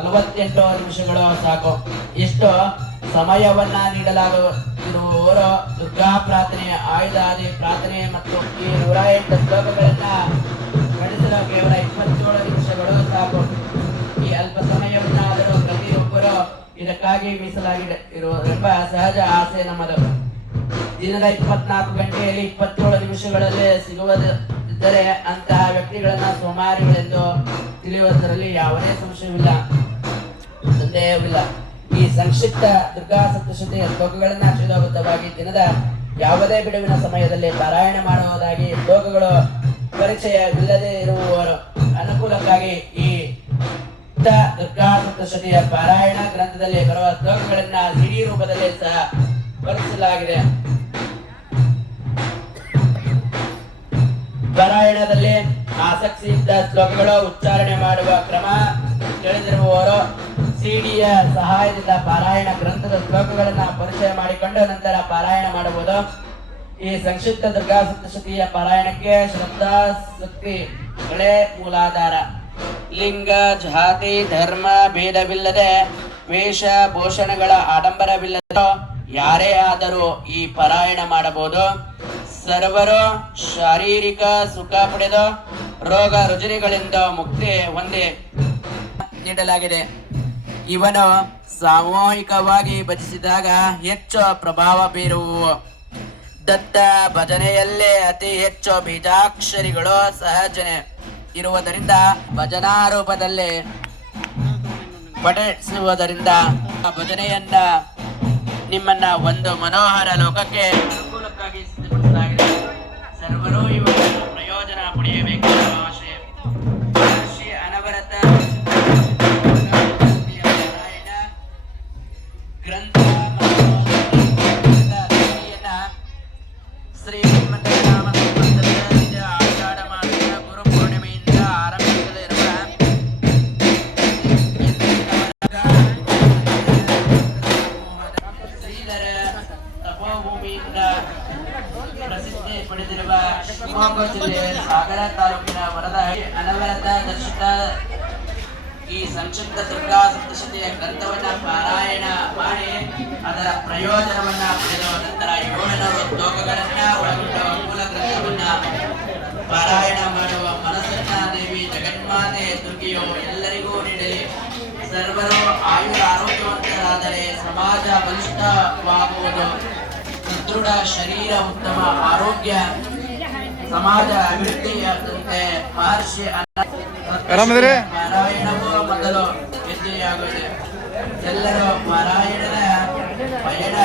ನಲವತ್ತೆಂಟು ನಿಮಿಷಗಳು ಸಾಕು. ಇಷ್ಟು ಸಮಯವನ್ನ ನೀಡಲಾಗುತ್ತಿರುವವರು ದುರ್ಗಾ ಪ್ರಾರ್ಥನೆ, ಆಯುಧಾದಿ ಪ್ರಾರ್ಥನೆ ಮತ್ತು ಈ ನೂರ ಎಂಟು ಶ್ಲೋಕಗಳನ್ನ ನಡೆಸಲು ಕೇವಲ ಇಪ್ಪತ್ತೇಳು ನಿಮಿಷಗಳು ಸಾಕು. ಈ ಅಲ್ಪ ಸಮಯವನ್ನಾದರೂ ಪ್ರತಿಯೊಬ್ಬರು ಇದಕ್ಕಾಗಿ ಮೀಸಲಾಗಿದೆ. ಇರುವುದೆಂಬ ಸಹಜ ಆಸೆ ನಮ್ಮದು. ದಿನದ ಇಪ್ಪತ್ನಾಲ್ಕು ಗಂಟೆಯಲ್ಲಿ ಇಪ್ಪತ್ತೇಳು ನಿಮಿಷಗಳಲ್ಲಿ ಸಿಗುವುದಿದ್ದರೆ ಅಂತಹ ವ್ಯಕ್ತಿಗಳನ್ನ ಸೋಮಾರಿಗಳೆಂದು ತಿಳಿಯುವುದರಲ್ಲಿ ಯಾವುದೇ ಸಂಶಯವಿಲ್ಲ. ಸಂದೇಹವಿಲ್ಲ ಈ ಸಂಕ್ಷಿಪ್ತ ದುರ್ಗಾ ಸಪ್ತಶತಿಯ ಶ್ಲೋಕಗಳನ್ನ ಅಕ್ಷರಬದ್ಧವಾಗಿ ದಿನದ ಯಾವುದೇ ಬಿಡುವಿನ ಸಮಯದಲ್ಲಿ ಪಾರಾಯಣ ಮಾಡುವುದಾಗಿ ಶ್ಲೋಕಗಳು ಪರಿಚಯವಿಲ್ಲದೆ ಇರುವವರು ಅನುಕೂಲಕ್ಕಾಗಿ ಈ ದುರ್ಗಾ ಸಪ್ತಶತಿಯ ಪಾರಾಯಣ ಗ್ರಂಥದಲ್ಲಿ ಬರುವ ಶ್ಲೋಕಗಳನ್ನ ಸಿಡಿ ರೂಪದಲ್ಲಿ ಸಹ ಬರೆಸಲಾಗಿದೆ ಪಾರಾಯಣದಲ್ಲಿ ಆಸಕ್ತಿಯಿಂದ ಶ್ಲೋಕಗಳು ಉಚ್ಚಾರಣೆ ಮಾಡುವ ಕ್ರಮ ತಿಳಿದಿರುವವರು ಸಿಡಿಯ ಸಹಾಯದಿಂದ ಪಾರಾಯಣ ಗ್ರಂಥದ ಶ್ಲೋಕಗಳನ್ನ ಪರಿಚಯ ಮಾಡಿಕೊಂಡು ನಂತರ ಪಾರಾಯಣ ಮಾಡಬಹುದು. ಈ ಸಂಕ್ಷಿಪ್ತ ದುರ್ಗಾ ಸಪ್ತಶತಿಯ ಪಾರಾಯಣಕ್ಕೆ ಶ್ರದ್ಧಾ ಶಕ್ತಿಗಳೇ ಮೂಲಾಧಾರ. ಲಿಂಗ, ಜಾತಿ, ಧರ್ಮ ಭೇದವಿಲ್ಲದೆ ವೇಷ ಭೂಷಣಗಳ ಆಡಂಬರವಿಲ್ಲದ ಯಾರೇ ಆದರೂ ಈ ಪಾರಾಯಣ ಮಾಡಬಹುದು. ಸರ್ವರು ಶಾರೀರಿಕ ಸುಖ ಪಡೆದು ರೋಗ ರುಜಿನಿಗಳಿಂದ ಮುಕ್ತಿ ಹೊಂದಿ ನೀಡಲಾಗಿದೆ. ಇವನು ಸಾಮೂಹಿಕವಾಗಿ ಭಜಿಸಿದಾಗ ಹೆಚ್ಚು ಪ್ರಭಾವ ಬೀರುವು. ದತ್ತ ಭಜನೆಯಲ್ಲೇ ಅತಿ ಹೆಚ್ಚು ಬೀಜಾಕ್ಷರಿಗಳು ಸಹಜನೆ. ಇರುವುದರಿಂದ ಭಜನಾ ರೂಪದಲ್ಲಿ ಪಠಿಸುವುದರಿಂದ ಭಜನೆಯನ್ನ ನಿಮ್ಮನ್ನ ಒಂದು ಮನೋಹರ ಲೋಕಕ್ಕೆ ಅನುಕೂಲಕ್ಕಾಗಿ ಸಿದ್ಧಪಡಿಸಲಾಗಿದೆ. ಸರ್ವರೂ ಇವರ ಪ್ರಯೋಜನ ಪಡೆಯಬೇಕು. ಪಡೆದಿರುವ ಜಿಲ್ಲೆ ಸಾಗರ ತಾಲೂಕಿನ ವರದಹಳ್ಳಿ ಅನವರತ ಈ ಸಂಕ್ಷಿಪ್ತ ದುರ್ಗಾ ಸಪ್ತಶತಿಯ ಗ್ರಂಥವನ್ನ ಪಾರಾಯಣ ಮಾಡಿ ಅದರ ಪ್ರಯೋಜನವನ್ನ ಜಗನ್ಮಾತೆ ಎಲ್ಲರಿಗೂ ನೀಡಲಿ ಸರ್ವರು ಆಯುರ ಆರೋಗ್ಯವಂತರಾದರೆ ಸಮಾಜ ಬಲಿಷ್ಠವಾಗುವುದು. ಸದೃಢ ಶರೀರ ಉತ್ತಮ ಆರೋಗ್ಯ ಸಮಾಜ ಅಭಿವೃದ್ಧಿಯಾಗುತ್ತೆ ಮಹರ್ಷಿ ಪಾರಾಯಣವೂ ಮೊದಲು ಹೆಜ್ಜೆಯಾಗಿದೆ ಎಲ್ಲರೂ ಪಾರಾಯಣದ ಪಯಣ